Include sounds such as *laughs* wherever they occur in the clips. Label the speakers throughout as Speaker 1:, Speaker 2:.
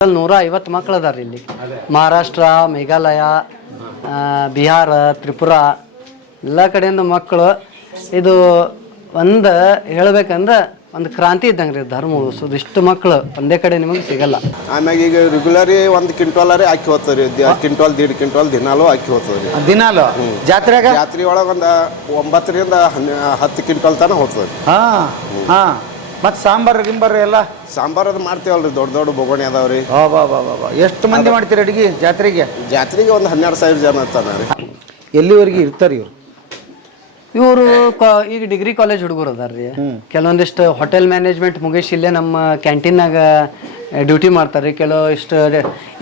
Speaker 1: ನೂರ ಐವತ್ತು ಮಕ್ಳು ಅದಾರ ಇಲ್ಲಿ. ಮಹಾರಾಷ್ಟ್ರ ಮೇಘಾಲಯ ಬಿಹಾರ ತ್ರಿಪುರ ಎಲ್ಲ ಕಡೆಯಿಂದ ಮಕ್ಕಳು. ಇದು ಒಂದು ಹೇಳ್ಬೇಕಂದ್ರೆ ಒಂದು ಕ್ರಾಂತಿ ಇದ್ದಂಗೆ ರೀ ಧರ್ಮ ಉಳಿಸೋದು ಇಷ್ಟು ಮಕ್ಕಳು ಒಂದೇ ಕಡೆ ನಿಮಗೆ ಸಿಗಲ್ಲ.
Speaker 2: ಆಮ್ಯಾಗ ಈಗ ರೆಗ್ಯುಲರಿ ಒಂದು ಕ್ವಿಂಟಾಲರಿ ಅಕ್ಕಿ ಹೋಗ್ತದೆ ರೀ ಕ್ವಿಂಟಾಲ್ ದೀಡ್ ಕ್ವಿಂಟಾಲ್ ದಿನಾಲು ಅಕ್ಕಿ ಹೋಗ್ತದೆ ರೀ
Speaker 3: ದಿನಾಲು? ಜಾತ್ರೆಗ
Speaker 2: ಜಾತ್ರೆ ಒಳಗೆ ಒಂದು ಒಂಬತ್ತರಿಂದ ಹನ್ನೆ ಹತ್ತು ಕ್ವಿಂಟಾಲ್ ತನಕ ಹೋಗ್ತದೆ
Speaker 3: ಹಾ ಹಾ. ಮತ್ ಸಾಂಬಾರ್ ಗಿಂಬಾರ್ ಎಲ್ಲ?
Speaker 2: ಸಾಂಬಾರ್ ಅದು ಮಾಡ್ತೇವಲ್ರಿ ದೊಡ್ಡ ದೊಡ್ಡ ಬೊಗಣಿ ಅದಾವ್ರಿ.
Speaker 3: ಬಾ ಬಾ ಬಾ ಬಾ ಬಾ ಎಷ್ಟು ಮಂದಿ ಮಾಡ್ತೀರಿ ಅಡಿಗೆ ಜಾತ್ರೆಗೆ?
Speaker 2: ಜಾತ್ರೆಗೆ ಒಂದು ಹನ್ನೆರಡು ಸಾವಿರ ಜನ ಇರ್ತಾರೆ ರೀ.
Speaker 3: ಎಲ್ಲಿವರೆಗೆ ಇರ್ತಾರೆ ಇವರು?
Speaker 1: ಇವರು ಈಗ ಡಿಗ್ರಿ ಕಾಲೇಜ್ ಹುಡುಗರು ಅದಾರ್ರಿ ರೀ. ಕೆಲವೊಂದಿಷ್ಟು ಹೋಟೆಲ್ ಮ್ಯಾನೇಜ್ಮೆಂಟ್ ಮುಗೇಶ್ ಇಲ್ಲೇ ನಮ್ಮ ಕ್ಯಾಂಟೀನ್ನಾಗ ಡ್ಯೂಟಿ ಮಾಡ್ತಾರೆ ಕೆಲವು ಇಷ್ಟು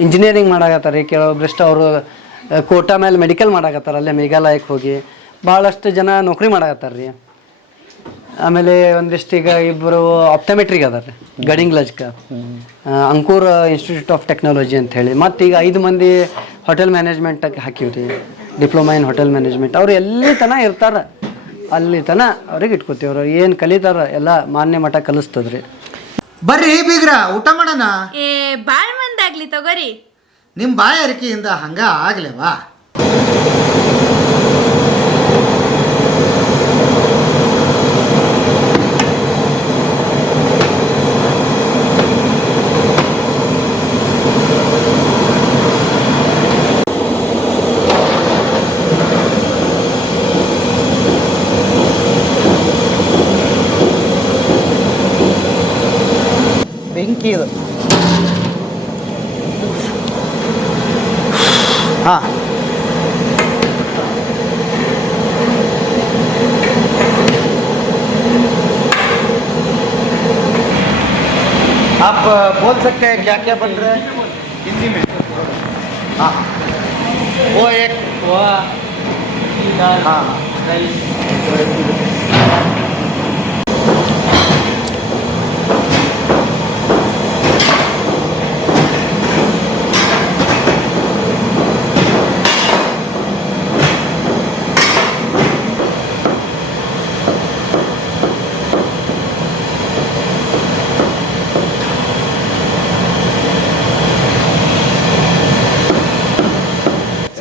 Speaker 1: ಇಂಜಿನಿಯರಿಂಗ್ ಮಾಡಾಕತ್ತಾರೆ ಕೆಲವೊಬ್ರಿಷ್ಟು ಅವರು ಕೋಟಾ ಮೇಲೆ ಮೆಡಿಕಲ್ ಮಾಡಾಕತ್ತಾರ. ಅಲ್ಲೇ ಮೇಘಾಲಯಕ್ಕೆ ಹೋಗಿ. ಭಾಳಷ್ಟು ಜನ ನೌಕರಿ ಮಾಡಾಕತ್ತಾರ ರೀ. ಆಮೇಲೆ ಒಂದಿಷ್ಟು ಈಗ ಇಬ್ಬರು ಆಪ್ಟಮೆಟ್ರಿಗೆ ಅದಾರ ಗಡಿಂಗ್ ಲಜ್ಕ ಅಂಕೂರ್ ಇನ್ಸ್ಟಿಟ್ಯೂಟ್ ಆಫ್ ಟೆಕ್ನಾಲಜಿ ಅಂತ ಹೇಳಿ. ಮತ್ತು ಈಗ ಐದು ಮಂದಿ ಹೋಟೆಲ್ ಮ್ಯಾನೇಜ್ಮೆಂಟಕ್ಕೆ ಹಾಕಿವ್ರಿ. ಡಿಪ್ಲೊಮಾ ಇನ್ ಹೋಟೆಲ್ ಮ್ಯಾನೇಜ್ಮೆಂಟ್ ಅವ್ರು ಎಲ್ಲಿ ತನ ಇರ್ತಾರ. ಅಲ್ಲಿ ತನ ಅವ್ರಿಗೆ ಇಟ್ಕೋತೀವಿ ಅವ್ರು ಏನು ಕಲಿತಾರ ಎಲ್ಲ ಮಾನ್ಯ ಮಠ ಕಲಿಸ್ತದ್ರಿ.
Speaker 3: ಬರ್ರಿ ಬೀಗ್ರ ಊಟ ಮಾಡೋಣ?
Speaker 4: ಏ ಬಾಳ್ ಮಂದಾಗ್ಲಿ ತಗೋರಿ.
Speaker 3: ನಿಮ್ಮ ಬಾಯಾರಿಕೆಯಿಂದ ಹಂಗ ಆಗ್ಲೇವಾ? बोल सकते हैं क्या क्या बन रहा है? हिंदी में। हाँ। वो एक हाँ।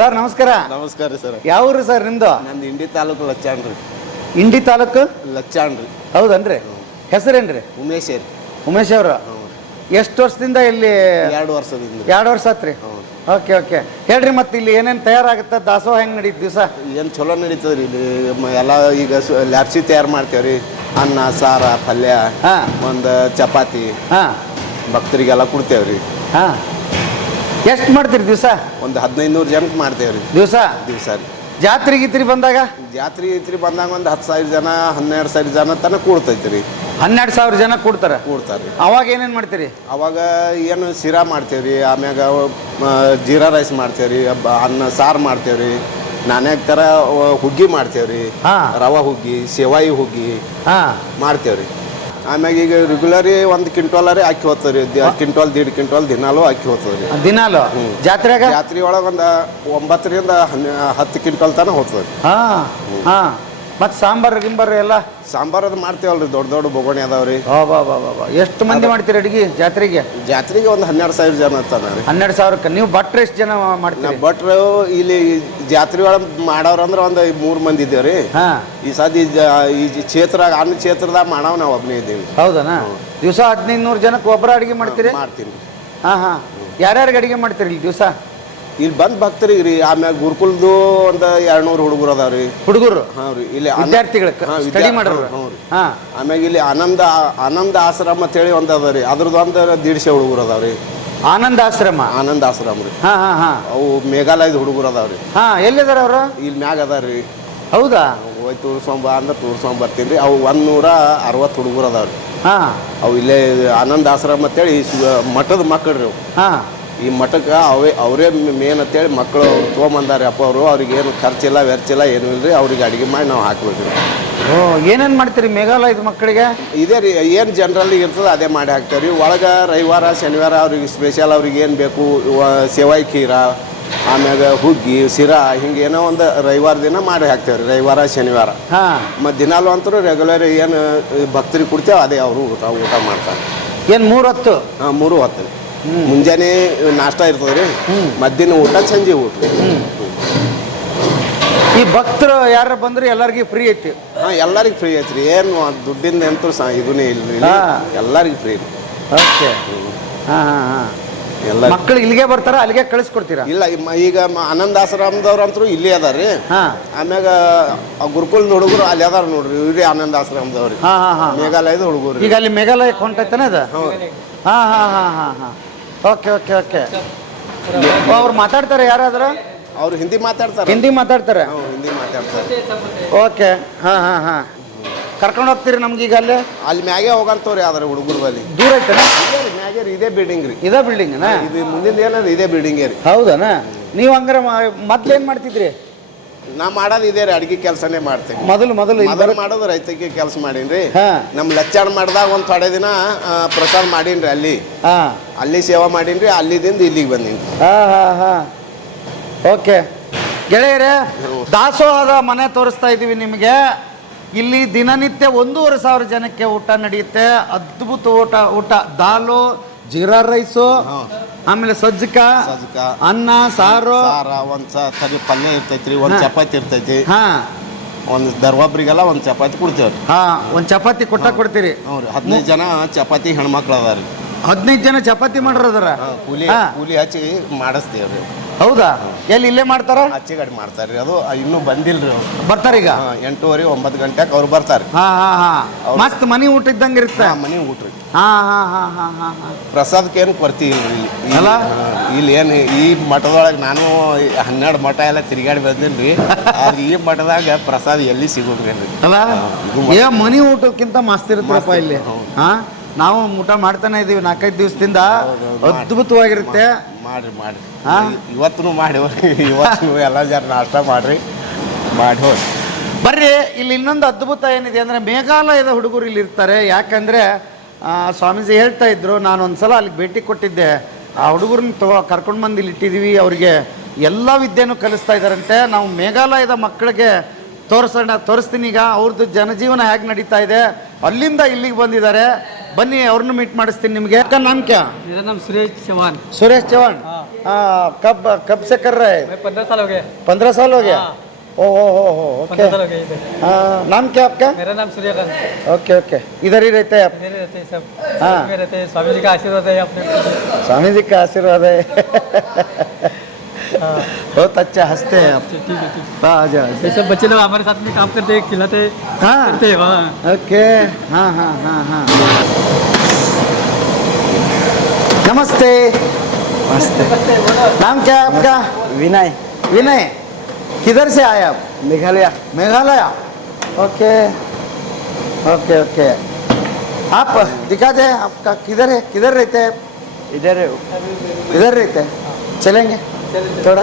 Speaker 3: ಸರ್ ನಮಸ್ಕಾರ.
Speaker 2: ನಮಸ್ಕಾರ ಸರ್.
Speaker 3: ಯಾವ ಊರು ಸರ್ ನಿಮ್ದು?
Speaker 2: ನಂದು ಇಂಡಿ ತಾಲೂಕು ಲಚ್ಚಾಂಡ್ರಿ
Speaker 3: ಇಂಡಿ ತಾಲೂಕು?
Speaker 2: ಲಚ್ಚಾಂಡ್ರಿ
Speaker 3: ಹೌದನ್ರಿ? ಹೆಸರೇನ್ರಿ?
Speaker 2: ಉಮೇಶ್ ರೀ.
Speaker 3: ಉಮೇಶ್ ಅವರು? ಎಷ್ಟು ವರ್ಷದಿಂದ ಇಲ್ಲಿ
Speaker 2: ಎರಡು ವರ್ಷದಿಂದ
Speaker 3: ಎರಡು ವರ್ಷ ಆತ್ರಿ? Okay okay. ಹೇಳ್ರಿ ಮತ್ತೆ ಇಲ್ಲಿ ಏನೇನು ತಯಾರಾಗುತ್ತೆ? ದಾಸೋಹ ಹೆಂಗೆ ನಡೀತು ದಿವಸ?
Speaker 2: ಏನು ಚಲೋ ನಡೀತದೆ ರೀ ಇಲ್ಲಿ. ಮ- ಎಲ್ಲ ಈಗ ಲ್ಯಾಪ್ಸಿ ತಯಾರು ಮಾಡ್ತೇವೆ ರೀ ಅನ್ನ ಸಾರ ಪಲ್ಯ
Speaker 3: ಹಾಂ.
Speaker 2: ಒಂದು ಚಪಾತಿ
Speaker 3: ಹಾಂ.
Speaker 2: ಭಕ್ತರಿಗೆಲ್ಲ ಕೊಡ್ತೇವೆ ರೀ
Speaker 3: ಹಾ. ಎಷ್ಟು ಮಾಡ್ತೀರಿ ದಿವಸ?
Speaker 2: ಒಂದು ಹದಿನೈದು ನೂರು ಜನಕ್ಕೆ ಮಾಡ್ತೇವೆ ರೀ.
Speaker 3: ದಿವಸ?
Speaker 2: ದಿವಸ ರೀ.
Speaker 3: ಜಾತ್ರೆ ಗೀತ್ರಿ ಬಂದಾಗ?
Speaker 2: ಜಾತ್ರೆ ಐತ್ರಿ ಬಂದಾಗ ಒಂದು ಹತ್ತು ಸಾವಿರ ಜನ ಹನ್ನೆರಡು ಸಾವಿರ ಜನ ತನಕ ಕೂಡ್ತೈತ್ರಿ ರೀ.
Speaker 3: ಹನ್ನೆರಡು ಸಾವಿರ ಜನ ಕೂಡ್ತಾರೆ?
Speaker 2: ಕೂಡ್ತಾರೆ
Speaker 3: ಅವಾಗ ಏನೇನು ಮಾಡ್ತೀರಿ?
Speaker 2: ಅವಾಗ ಏನು ಶಿರಾ ಮಾಡ್ತೇವೆ ರೀ ಆಮ್ಯಾಗ ಜೀರಾ ರೈಸ್ ಮಾಡ್ತೇವೆ ರೀ ಅನ್ನ ಸಾರು ಮಾಡ್ತೇವೆ ರೀ ನಾನ್ಯಾಗ ಥರ ಹುಗ್ಗಿ ಮಾಡ್ತೇವೆ ರೀ
Speaker 3: ಹಾ.
Speaker 2: ರವಾ ಹುಗ್ಗಿ ಸೇವಾಯಿ ಹುಗ್ಗಿ
Speaker 3: ಹಾಂ.
Speaker 2: ಮಾಡ್ತೇವೆ ರೀ. ಆಮ್ಯಾಗ ಈಗ ರೆಗ್ಯುಲರಿ ಒಂದು ಕ್ವಿಂಟಾಲರಿ ಅಕ್ಕಿ ಹೋಗ್ತದೆ ರೀ. ಕ್ವಿಂಟಾಲ್ ದೀಡ್ ಕ್ವಿಂಟಾಲ್ ದಿನಾಲು ಅಕ್ಕಿ ಹೋಗ್ತದೆ ರೀ.
Speaker 3: ದಿನಾಲು? ಜಾತ್ರೆಗ
Speaker 2: ಜಾತ್ರೆ ಒಳಗೆ ಒಂದು ಒಂಬತ್ತರಿಂದ ಹನ್ನೆ ಹತ್ತು ಕ್ವಿಂಟಾಲ್ ತನಕ ಹೋಗ್ತದೆ
Speaker 3: ಹಾ ಹಾ. ಮತ್ತೆ ಸಾಂಬಾರ್ ಗಿಂಬಾರ್ ಎಲ್ಲ?
Speaker 2: ಸಾಂಬಾರ್ ಅದು ಮಾಡ್ತೇವಲ್ರಿ ದೊಡ್ಡ ದೊಡ್ಡ ಬೊಗಣಿ ಅದಾವ್ರಿ.
Speaker 3: ಬಾ ಬಾ ಬಾ ಬಾ ಬಾ ಎಷ್ಟು ಮಂದಿ ಮಾಡ್ತೀರಿ ಅಡಿಗೆ ಜಾತ್ರೆಗೆ?
Speaker 2: ಜಾತ್ರೆಗೆ ಒಂದು ಹನ್ನೆರಡು ಸಾವಿರ ಜನ ಅಂತಾರೆ ರೀ.
Speaker 3: ಹನ್ನೆರಡು ಸಾವಿರಕ್ಕೆ. ನೀವು ಭಟ್ರು ಎಷ್ಟು ಜನ ಮಾಡ್ತೀರಿ?
Speaker 2: ನಾ ಭಟ್ರು ಇಲ್ಲಿ ಜಾತ್ರೆ ಒಳಗೆ ಮಾಡೋರಂದ್ರೆ ಒಂದು ಮೂರು ಮಂದಿ ಇದ್ದೇವೆ ರೀ.
Speaker 3: ಹಾ.
Speaker 2: ಈ ಸದ್ಯ ಜ- ಈ ಕ್ಷೇತ್ರದಾಗ ಅನ್ನ ಕ್ಷೇತ್ರದಾಗ ಮಾಡವ್ ನಾವು ಒಬ್ಬನೇ ಇದ್ದೀವಿ.
Speaker 3: ಹೌದನಾ? ದಿವಸ ಹದಿನೈದು ನೂರು ಜನಕ್ಕೆ ಒಬ್ಬರ ಅಡಿಗೆ ಮಾಡ್ತೀರಿ?
Speaker 2: ಮಾಡ್ತೀನಿ
Speaker 3: ಹಾ ಹಾ. ಯಾರ್ಯಾರಿಗೆ ಅಡಿಗೆ ಮಾಡ್ತೀರಿ ಇಲ್ಲಿ ದಿವಸ?
Speaker 2: ಇಲ್ಲಿ ಬಂದು ಭಕ್ತರಿಗೆ ರೀ ಆಮ್ಯಾಗ ಗುರುಕುಲ್ದು ಒಂದು ಎರಡು ನೂರು ಹುಡುಗರು ಅದಾವ ರೀ
Speaker 3: ಹುಡುಗರು?
Speaker 2: ಹಾಂ ರೀ ಇಲ್ಲಿ
Speaker 3: ವಿದ್ಯಾರ್ಥಿಗಳು
Speaker 2: ಹಾ, ವಿದ್ಯಾ-
Speaker 3: ಮಾಡೋರು.
Speaker 2: ಹ್ಞೂ ರೀ
Speaker 3: ಹಾ.
Speaker 2: ಆಮ್ಯಾಗ ಇಲ್ಲಿ ಆನಂದ ಆನಂದ ಆಶ್ರಮ ಅಂತೇಳಿ ಒಂದು ಅದ ರೀ ಅದ್ರದ್ದು ಒಂದು ದೀಡ್ಶೆ ಹುಡುಗರು ಅದಾವ ರೀ
Speaker 3: ಆನಂದ ಆಶ್ರಮ?
Speaker 2: ಆನಂದ ಆಶ್ರಮ ರೀ.
Speaker 3: ಹಾ ಹಾ ಹಾ.
Speaker 2: ಅವು ಮೇಘಾಲಯದ ಹುಡುಗರು ಅದಾವ ರೀ
Speaker 3: ಹಾ ಎಲ್ಲಿದಾರ ಅವರು?
Speaker 2: ಇಲ್ಲಿ ಮ್ಯಾಗ ಅದಾವ ರೀ
Speaker 3: ಹೌದಾ?
Speaker 2: ಹೋಯ್ ತೋರಿಸ್ಕೊಂಬ ಅಂದ್ರೆ ತೋರಿಸ್ಕೊಂಡ್ ಬರ್ತೀನಿ. ರೀ ಅವು ಒಂದು ನೂರ ಅರವತ್ತು ಹುಡುಗರು ಅದಾವ ರೀ
Speaker 3: ಹಾ.
Speaker 2: ಅವು ಇಲ್ಲೇ ಆನಂದ ಆಶ್ರಮ ಅಂತೇಳಿ ಮಠದ ಮಕ್ಕಳು ರೀ ಅವು.
Speaker 3: ಹಾ.
Speaker 2: ಈ ಮಠಕ್ಕೆ ಅವೇ ಅವರೇ ಮೇನ್ ಅಂತೇಳಿ ಮಕ್ಕಳು ತೊಗೊಂಬಂದಾರೆ. ಅಪ್ಪ ಅವರು ಅವ್ರಿಗೆ ಏನು ಖರ್ಚಿಲ್ಲ ವೆರ್ಚಿಲ್ಲ ಏನೂ ಇಲ್ಲ ರೀ ಅವ್ರಿಗೆ ಅಡುಗೆ ಮಾಡಿ ನಾವು ಹಾಕ್ಬೇಕು
Speaker 3: ಓ ಏನೇನ್ ಮಾಡ್ತೀರಿ ಮೇಘಾಲಯದ ಮಕ್ಕಳಿಗೆ?
Speaker 2: ಇದೇ ರೀ ಏನು ಜನರಲ್ಲಿ ಇರ್ತದೆ ಅದೇ ಮಾಡಿ ಹಾಕ್ತೇವೆ ರೀ ಒಳಗೆ ರವಿವಾರ ಶನಿವಾರ ಅವ್ರಿಗೆ ಸ್ಪೆಷಲ್ ಅವ್ರಿಗೆ ಏನು ಬೇಕು ಸೇವಾಯಿ ಖೀರ ಆಮ್ಯಾಗ ಹುಗ್ಗಿ ಶಿರಾ ಹಿಂಗೆ ಏನೋ ಒಂದು ರವಿವಾರ ದಿನ ಮಾಡಿ ಹಾಕ್ತೇವೆ ರೀ ರವಿವಾರ ಶನಿವಾರ.
Speaker 3: ಹಾಂ.
Speaker 2: ಮತ್ತು ದಿನಾಲು ಅಂತೂ ರೆಗ್ಯುಲರ್ ಏನು ಭಕ್ತರಿಗೆ ಕೊಡ್ತೇವೆ ಅದೇ ಅವರು ಊಟ ಊಟ ಮಾಡ್ತಾರೆ.
Speaker 3: ಏನು ಮೂರು ಹೊತ್ತು?
Speaker 2: ಹಾಂ ಮೂರು ಹೊತ್ತು. ಮುಂಜಾನೆ ನಾಷ್ಟ ಇರ್ತದೆ ರೀ. ಮಧ್ಯಾಹ್ನ ಊಟ ಸಂಜೆ ಊಟ.
Speaker 3: ಈ ಭಕ್ತರು ಯಾರು ಬಂದ್ರೆ ಎಲ್ಲರಿಗೂ ಫ್ರೀ ಐತಿ?
Speaker 2: ಹಾ ಎಲ್ಲರಿಗೂ ಫ್ರೀ ಐತ್ರಿ. ಏನು ದುಡ್ಡಿಂದ ಅಂತೂ ಸಹ ಇದನ್ನೇ ಇಲ್ಲ
Speaker 3: ಹಾ.
Speaker 2: ಎಲ್ಲರಿಗೂ ಫ್ರೀ ರೀ.
Speaker 3: ಓಕೆ. ಹಾ ಹಾ ಹಾಂ.
Speaker 2: ಎಲ್ಲ
Speaker 3: ಮಕ್ಕಳು ಇಲ್ಲಿಗೆ ಬರ್ತಾರ ಅಲ್ಲಿಗೆ ಕಳಿಸ್ಕೊಡ್ತೀರಾ?
Speaker 2: ಇಲ್ಲ ಇಮ್ಮ- ಈಗ ಮ- ಆನಂದ ಆಶ್ರಮದವ್ರಂತರೂ ಇಲ್ಲೇ ಅದಾರ ರೀ.
Speaker 3: ಹಾಂ.
Speaker 2: ಆಮ್ಯಾಗ ಆ ಗುರುಕುಲದ ಹುಡುಗರು ಅಲ್ಲಿ ಅದಾರ ನೋಡ್ರಿ ಇವ್ರಿ ಆನಂದ ಆಶ್ರಮದವ್ರಿ
Speaker 3: ಹಾಂ ಹಾಂ ಹಾಂ.
Speaker 2: ಮೇಘಾಲಯದ ಹುಡುಗರು
Speaker 3: ಈಗ ಅಲ್ಲಿ ಮೇಘಾಲಯಕ್ಕೆ ಹೊಂಟೈತಾನೆ ಅದು? ಹಾ ಹಾ ಹಾ ಹಾ ಹಾಂ. Okay okay okay. ಅವ್ರು ಮಾತಾಡ್ತಾರೆ ಯಾರಾದ್ರು?
Speaker 2: ಅವ್ರು ಹಿಂದಿ ಮಾತಾಡ್ತಾರೆ.
Speaker 3: ಹಿಂದಿ ಮಾತಾಡ್ತಾರೆ?
Speaker 2: ಅವ್ರು ಹಿಂದಿ ಮಾತಾಡ್ತಾರೆ.
Speaker 3: ಓಕೆ ಹಾಂ ಹಾಂ ಹಾಂ. ಕರ್ಕೊಂಡು ಹೋಗ್ತೀರಿ ನಮ್ಗೆ ಈಗ ಅಲ್ಲಿ?
Speaker 2: ಅಲ್ಲಿ ಮ್ಯಾಗೆ ಹೋಗಂತವ್ರಿ ಆದ್ರೆ ಹುಡುಗರು ಬಲ್ಲಿ.
Speaker 3: ದೂರ ಐತನ?
Speaker 2: ಮ್ಯಾಗೆ ರೀ, ಇದೇ ಬಿಲ್ಡಿಂಗ್ ರೀ.
Speaker 3: ಇದೇ ಬಿಲ್ಡಿಂಗ್ನ
Speaker 2: ಇದು ಮುಂದಿನ ಏನದ ಇದೇ ಬಿಲ್ಡಿಂಗೇ ರೀ.
Speaker 3: ಹೌದನ? ನೀವು ಹಂಗಾರೆ ಏನು ಮಾಡ್ತಿದ್ರಿ?
Speaker 2: ನಾ ಮಾಡೋದು ಇದೇ ರೀ ಅಡಿಗೆ ಕೆಲಸನೇ ಮಾಡ್ತೀನಿ.
Speaker 3: ಮೊದಲು ಮೊದಲು ಇಲ್ಲಿ
Speaker 2: ಮೊದಲು ಮಾಡೋದು ರೈತಕ್ಕೆ ಕೆಲಸ ಮಾಡೀನ್ರಿ
Speaker 3: ಹಾ.
Speaker 2: ನಮ್ಮ ಲಚ್ಚಾಣ ಮಾಡಿದಾಗ ಒಂದು ಥೊಡೆ ದಿನ ಆ, ಮಾಡೀನಿ ರೀ ಅಲ್ಲಿ.
Speaker 3: ಹಾಂ.
Speaker 2: ಅಲ್ಲಿ ಸೇವಾ ಮಾಡೀನಿ ರೀ ಅಲ್ಲಿದಿಂದ ಇಲ್ಲಿಗೆ ಬಂದೀನಿ.
Speaker 3: ಹಾಂ ಹಾಂ ಹಾಂ. ಓಕೆ. ಗೆಳೆಯರೇ ದಾಸೋಹದ ಮನೆ ತೋರಿಸ್ತಾ ಇದ್ದೀವಿ ನಿಮಗೆ. ಇಲ್ಲಿ ದಿನನಿತ್ಯ ಒಂದೂವರೆ ಸಾವಿರ ಜನಕ್ಕೆ ಊಟ ನಡೆಯುತ್ತೆ. ಅದ್ಭುತ ಊಟ ಊಟ. ದಾಲು ಜೀರಾ ರೈಸು ಆಮೇಲೆ ಸಜ್ಜಕ
Speaker 2: ಸಜ್ಜಕ,
Speaker 3: ಅನ್ನ ಸಾರು.
Speaker 2: ಸಾರ ಒಂದು ಸ ತರಿ ಪಲ್ಯ ಇರ್ತೈತ್ರಿ ಒಂದು ಚಪಾತಿ ಇರ್ತೈತಿ.
Speaker 3: ಹಾ.
Speaker 2: ಒಂದು ಒಂದ್ ಒಂದು ಚಪಾತಿ ಕೊಡ್ತೇವ್ರಿ.
Speaker 3: ಹಾ ಒಂದು ಚಪಾತಿ ಕೊಟ್ಟ ಕೊಡ್ತೀರಿ.
Speaker 2: ಹ್ಞೂ ಹದಿನೈದು ಜನ ಚಪಾತಿ ಹೆಣ್ಮಕ್ಳು ಅದಾರ
Speaker 3: ಹದಿನೈದು ಜನ ಚಪಾತಿ ಮಾಡ್ರದಾರ?
Speaker 2: ಕೂಲಿ. ಕೂಲಿ ಹಚ್ಚಿ ಮಾಡಿಸ್ತೇವ್ರಿ.
Speaker 3: ಹೌದಾ? ಎಲ್ಲಿ ಇಲ್ಲೇ ಮಾಡ್ತಾರ?
Speaker 2: ಗಾಡಿ ಮಾಡ್ತಾರ್ರಿ ಅದು ಇನ್ನೂ ಬಂದಿಲ್ರಿ ಬರ್ತಾರ
Speaker 3: ಈಗ?
Speaker 2: ಹಾ, ಎಂಟೂವರೆ ಒಂಬತ್ತು ಗಂಟೆಗೆ ಅವ್ರು ಬರ್ತಾರೆ.
Speaker 3: ಹಾ ಹಾ ಹಾ. ಮಸ್ತ್ ಮನಿ ಊಟ ಇದ್ದಂಗೆ ಇರುತ್ತೆ?
Speaker 2: ಮನೆ ಊಟ ರೀ.
Speaker 3: ಹಾ ಹಾ ಹಾ ಹಾ ಹಾ ಹಾ.
Speaker 2: ಪ್ರಸಾದಕ್ಕೆ ಏನು ಕೊರತಿ ಇಲ್ಲ ಇಲ್ಲಿ? ಇಲ್ಲಿ-
Speaker 3: ಅಲ್ಲ?
Speaker 2: ಹಾ, ಇಲ್ಲಿ ಏನು ಈ ಮಠದೊಳಗೆ ನಾನು ಹನ್ನೆರಡು ಮಠ ಎಲ್ಲ ತಿರುಗಾಡಿ ಬಂದಿಲ್ರಿ. *laughs* ಆದ್ರೆ ಈ ಮಠದಾಗ ಪ್ರಸಾದ ಎಲ್ಲಿ ಸಿಗೋದ್ರಿ
Speaker 3: ಅಲ್ಲ?
Speaker 2: ಇದು
Speaker 3: ಏ ಮನಿ ಊಟಕ್ಕಿಂತ ಮಸ್ತ್ ಇರುತ್ತಪ್ಪ ಇಲ್ಲಿ. ಹಾ? ನಾವು ಊಟ ಮಾಡ್ತಾನೆ ಇದೀವಿ ನಾಲ್ಕೈದು ದಿವಸದಿಂದ. ಅದ್ಭುತವಾಗಿರುತ್ತೆ.
Speaker 2: ಮಾಡ್ರಿ ಮಾಡ್ರಿ
Speaker 3: ಹಾ?
Speaker 2: ಇವತ್ತು ಮಾಡಿ ಹೋಗ್ರಿ ಇವತ್ತು ಎಲ್ಲ ಜನ ನಾಷ್ಟ ಮಾಡ್ರಿ ಮಾಡಿ ಹೋಗ್ರಿ
Speaker 3: ಬರ್ರಿ ಇಲ್ಲಿ ಇನ್ನೊಂದು ಅದ್ಭುತ ಏನಿದೆ ಅಂದ್ರೆ ಮೇಘಾಲಯದ ಹುಡುಗರು ಇಲ್ಲಿ ಇರ್ತಾರೆ. ಯಾಕಂದ್ರೆ ಸ್ವಾಮೀಜಿ ಹೇಳ್ತಾ ಇದ್ರು ನಾನು ಒಂದ್ಸಲ ಅಲ್ಲಿಗೆ ಭೇಟಿ ಕೊಟ್ಟಿದ್ದೆ. ಆ ಹುಡುಗರನ್ನ ತಗೋ ಕರ್ಕೊಂಡು ಬಂದು ಇಲ್ಲಿ ಇಟ್ಟಿದ್ದೀವಿ ಅವರಿಗೆ ಎಲ್ಲ ವಿದ್ಯೆನೂ ಕಲಿಸ್ತಾ ಇದ್ದಾರಂತೆ. ನಾವು ಮೇಘಾಲಯದ ಮಕ್ಕಳಿಗೆ ತೋರಿಸೋಣ ತೋರಿಸ್ತೀನಿ ಈಗ. ಅವ್ರದ್ದು ಜನಜೀವನ ಹೇಗೆ ನಡೀತಾ ಇದೆ? ಅಲ್ಲಿಂದ ಇಲ್ಲಿಗೆ ಬಂದಿದ್ದಾರೆ. ಬನ್ನಿ ಅವ್ರನ್ನ ಮೀಟ್ ಮಾಡಿಸ್ತೀನಿ ನಿಮಗೆ ನಾಮ್ ಕ್ಯಾ
Speaker 5: मेरा नाम सुरेश चौहान
Speaker 3: सुरेश चौहान हाँ कब कब से कर रहे हैं
Speaker 5: मैं पंद्रह साल हो गए
Speaker 3: पंद्रह साल हो गया ओ हो हो हो ओके
Speaker 5: पंद्रह साल हो गए इधर
Speaker 3: हाँ नाम क्या आपका
Speaker 5: मेरा नाम सूर्यकांत
Speaker 3: ओके ओके इधर ही रहते हैं आप
Speaker 5: इधर ही रहते हैं सब
Speaker 3: हाँ।
Speaker 5: में रहते हैं स्वामी जी का आशीर्वाद है अपने ऊपर।
Speaker 3: स्वामी जी का आशीर्वाद है बहुत अच्छा हँसते हैं आप।
Speaker 5: ठीक है ठीक
Speaker 3: है। हाँ, जाओ
Speaker 5: बच्चे लोग हमारे साथ में काम करते हैं खिलाते हाँ।,
Speaker 3: हाँ। ओके। हाँ हाँ हाँ हाँ। नमस्ते। नमस्ते। नाम क्या है आपका?
Speaker 1: विनय।
Speaker 3: विनय। किधर से आए आप?
Speaker 1: Meghalaya.
Speaker 3: Meghalaya. Okay. Okay okay. आप दिखा दे आपका किधर है? किधर रहते हैं
Speaker 1: इधर
Speaker 3: इधर रहते हैं। चलेंगे। थोड़ा।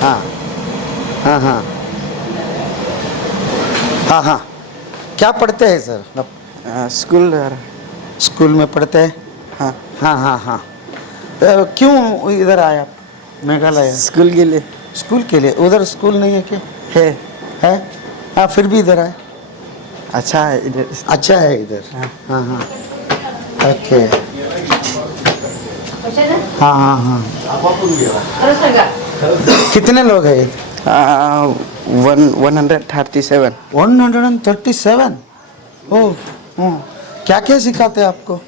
Speaker 5: हाँ।
Speaker 3: हाँ हाँ। हाँ हाँ। क्या पढ़ते हैं सर?
Speaker 1: स्कूल
Speaker 3: स्कूल में पढ़ते हैं?
Speaker 1: हाँ।
Speaker 3: हाँ हाँ हाँ। क्यों इधर आए आप? मेघालय।
Speaker 1: स्कूल के लिए।
Speaker 3: स्कूल के लिए? उधर स्कूल नहीं है क्या? है। है? हाँ फिर भी इधर आए।
Speaker 1: अच्छा है इधर।
Speaker 3: अच्छा है इधर। हाँ हाँ। ओके। हाँ हाँ हाँ। कितने लोग हैं
Speaker 1: one one hundred thirty seven
Speaker 3: one hundred and thirty seven ओ। क्या क्या सिखाते हैं आपको?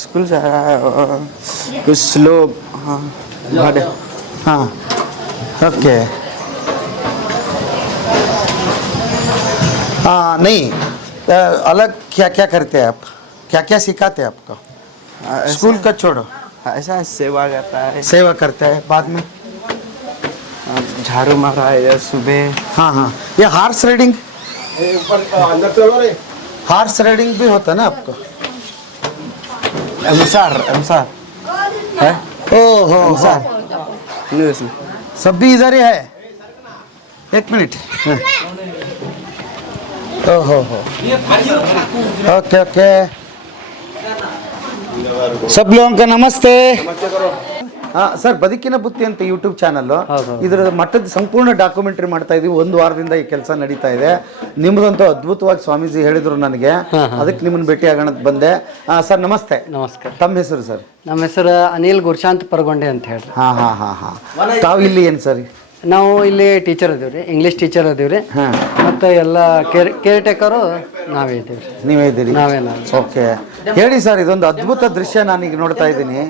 Speaker 1: स्कूल जा रहा है कुछ स्लो हाँ
Speaker 3: हाँ ओके। हाँ नहीं अलग क्या क्या करते हैं आप? क्या क्या सिखाते हैं आपको? स्कूल का छोड़ो।
Speaker 1: ऐसा सेवा करता है।
Speaker 3: सेवा करता है बाद में?
Speaker 1: झाड़ू मारा है या सुबह।
Speaker 3: हाँ हाँ। ये हार्स राइडिंग हार्स राइडिंग भी होता है ना आपको?
Speaker 1: अनुसार अनुसार है?
Speaker 3: ओ हो हो
Speaker 1: न्यूज़ में
Speaker 3: सब भी इधर ही है? एक मिनट। हाँ। ओ हो हो। Okay okay. ಸಬ್ ಲೋಂಕ ನಮಸ್ತೆ ಸರ್ ಬದುಕಿನ ಬುತ್ತಿ ಅಂತ ಯೂಟ್ಯೂಬ್ ಚಾನಲ್ ಇದರ ಮಟ್ಟದ ಸಂಪೂರ್ಣ ಡಾಕ್ಯುಮೆಂಟ್ರಿ ಮಾಡ್ತಾ ಇದೀವಿ. ಒಂದು ವಾರದಿಂದ ಈ ಕೆಲಸ ನಡೀತಾ ಇದೆ. ನಿಮ್ದಂತೂ ಅದ್ಭುತವಾಗಿ ಸ್ವಾಮೀಜಿ ಹೇಳಿದ್ರು ನನಗೆ. ಅದಕ್ಕೆ ನಿಮ್ಮನ್ನ ಭೇಟಿ ಆಗೋಣ ಬಂದೆ. ಸರ್ ನಮಸ್ತೆ.
Speaker 1: ನಮಸ್ಕಾರ.
Speaker 3: ತಮ್ಮ ಹೆಸರು ಸರ್?
Speaker 1: ನಮ್ಮ ಹೆಸರು ಅನಿಲ್ ಗುರುಶಾಂತ್ ಪರಗೊಂಡೆ ಅಂತ ಹೇಳಿ
Speaker 3: ಹಾ ಹಾ ಹಾ ಹಾ. ತಾವು ಇಲ್ಲಿ ಏನು ಸರ್?
Speaker 1: ನಾವು ಇಲ್ಲಿ ಟೀಚರ್ ಅದೀವ್ರಿ ಇಂಗ್ಲೀಷ್ ಟೀಚರ್
Speaker 3: ಅದೀವ್ರಿ
Speaker 1: ಮತ್ತು ಎಲ್ಲ ಕೇರ್ ಕೇರ್ ಟೇಕರು ನಾವೇ ಇದ್ದೀವಿ.
Speaker 3: ನೀವೇ ಇದ್ದೀರಿ?
Speaker 1: ನಾವೇ ನಾವು.
Speaker 3: ಓಕೆ. ಹೇಳಿ ಸರ್ ಇದೊಂದು ಅದ್ಭುತ ದೃಶ್ಯ ನಾನೀಗ ನೋಡ್ತಾ ಇದ್ದೀನಿ.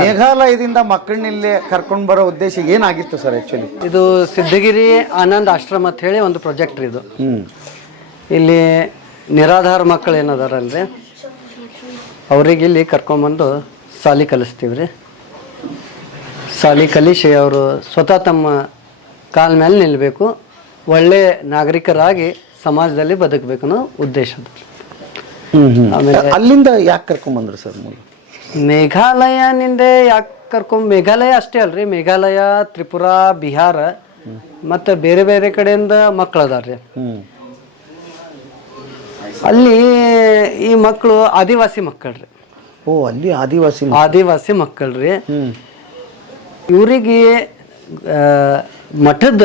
Speaker 3: ಮೇಘಾಲಯದಿಂದ ಮಕ್ಕಳನ್ನ ಇಲ್ಲಿ ಕರ್ಕೊಂಡು ಬರೋ ಉದ್ದೇಶ ಏನಾಗಿತ್ತು ಸರ್ ಆ್ಯಕ್ಚುಲಿ
Speaker 1: ಇದು ಸಿದ್ಧಗಿರಿ ಆನಂದ್ ಆಶ್ರಮ ಅಂತ ಹೇಳಿ ಒಂದು ಪ್ರಾಜೆಕ್ಟ್ ರೀ ಇದು. ಇಲ್ಲಿ ನಿರಾಧಾರ ಮಕ್ಕಳು ಏನದಾರಲ್ರಿ? ಅವ್ರಿಗೆ ಇಲ್ಲಿ ಕರ್ಕೊಂಬಂದು ಸಾಲಿ ಕಲಿಸ್ತೀವಿ ರೀ. ಸಾಲಿ ಕಲಿಸಿ ಅವರು ಸ್ವತಃ ತಮ್ಮ ಕಾಲ ಮೇಲೆ ನಿಲ್ಲಬೇಕು ಒಳ್ಳೆ ನಾಗರಿಕರಾಗಿ ಸಮಾಜದಲ್ಲಿ ಬದುಕಬೇಕು ಅನ್ನೋ ಉದ್ದೇಶ. ಆಮೇಲೆ
Speaker 3: ಅಲ್ಲಿಂದ ಯಾಕೆ ಕರ್ಕೊಂಬಂದ್ರು ಸರ್ ಮೂಲ?
Speaker 1: ಮೇಘಾಲಯನಿಂದ ಯಾಕೆ ಕರ್ಕೊಂಡ್ ಮೇಘಾಲಯ ಅಷ್ಟೇ ಅಲ್ರಿ. ಮೇಘಾಲಯ ತ್ರಿಪುರಾ ಬಿಹಾರ ಮತ್ತು ಬೇರೆ ಬೇರೆ ಕಡೆಯಿಂದ ಮಕ್ಕಳು ಅದಾರ್ರಿ. ಅಲ್ಲಿ ಈ ಮಕ್ಕಳು ಆದಿವಾಸಿ ಮಕ್ಕಳ್ರಿ.
Speaker 3: ಓ ಅಲ್ಲಿ ಆದಿವಾಸಿ
Speaker 1: ಆದಿವಾಸಿ ಮಕ್ಕಳ್ರಿ.
Speaker 3: ರೀ
Speaker 1: ಇವರಿಗೆ ಮಠದ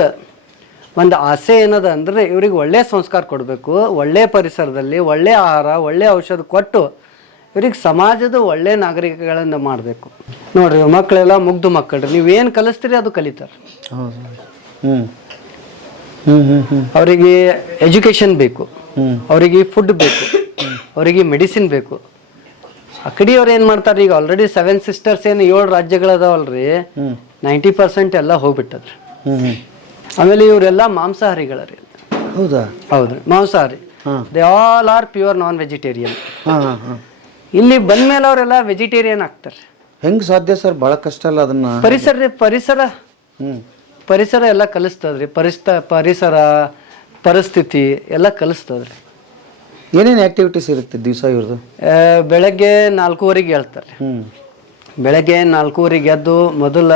Speaker 1: ಒಂದು ಆಸೆ ಏನದ ಅಂದರೆ ಇವ್ರಿಗೆ ಒಳ್ಳೆ ಸಂಸ್ಕಾರ ಕೊಡಬೇಕು ಒಳ್ಳೆ ಪರಿಸರದಲ್ಲಿ ಒಳ್ಳೆ ಆಹಾರ ಒಳ್ಳೆ ಔಷಧ ಕೊಟ್ಟು ಇವ್ರಿಗೆ ಸಮಾಜದ ಒಳ್ಳೆ ನಾಗರಿಕಗಳನ್ನು ಮಾಡಬೇಕು. ನೋಡ್ರಿ ಮಕ್ಕಳೆಲ್ಲ ಮುಗ್ದು ಮಕ್ಕಳ್ರಿ ನೀವೇನು ಕಲಿಸ್ತೀರಿ ಅದು ಕಲಿತಾರೆ. ಅವರಿಗೆ ಎಜುಕೇಷನ್ ಬೇಕು. ಅವರಿಗೆ ಫುಡ್ ಬೇಕು ಅವರಿಗೆ ಮೆಡಿಸಿನ್ ಬೇಕು. ಆ ಕಡೆ ಅವ್ರು ಏನು ಮಾಡ್ತಾರೆ ಈಗ ಆಲ್ರೆಡಿ ಸೆವೆನ್ ಸಿಸ್ಟರ್ಸ್ ಏನು ಏಳು ರಾಜ್ಯಗಳದಾವಲ್ರಿ ನೈಂಟಿ ಪರ್ಸೆಂಟ್ ಎಲ್ಲ ಹೋಗ್ಬಿಟ್ಟದ್ರಿ. ಆಮೇಲೆ ಇವರೆಲ್ಲ ಮಾಂಸಾಹಾರಿಗಳರಿ.
Speaker 3: ಹೌದಾ?
Speaker 1: ಹೌದ್ರಿ ಮಾಂಸಾಹಾರಿ. They all are
Speaker 3: pure non vegetarian
Speaker 1: ಇಲ್ಲಿ ಬಂದ್ಮೇಲೆ ಅವರೆಲ್ಲ ವೆಜಿಟೇರಿಯನ್ ಆಗ್ತಾರೆ.
Speaker 3: ಹೆಂಗ್ ಸಾಧ್ಯ ಸರ್? ಬಹಳ ಕಷ್ಟ ಅಲ್ಲ ಅದನ್ನ?
Speaker 1: ಪರಿಸರ ರೀ ಪರಿಸರ. ಪರಿಸರ ಎಲ್ಲ ಕಲಿಸ್ತದ್ರಿ. ಪರಿಸ್ತ ಪರಿಸರ ಪರಿಸ್ಥಿತಿ ಎಲ್ಲ ಕಲಿಸ್ತದ್ರಿ.
Speaker 3: ಏನೇನು ಆಕ್ಟಿವಿಟೀಸ್ ಇರುತ್ತೆ ದಿವಸ ಇವ್ರದ್ದು
Speaker 1: ಬೆಳಗ್ಗೆ ನಾಲ್ಕೂವರೆಗೆ ಹೇಳ್ತಾರೆ ಬೆಳಗ್ಗೆ ನಾಲ್ಕೂವರೆಗೆ ಎದ್ದು ಮೊದಲ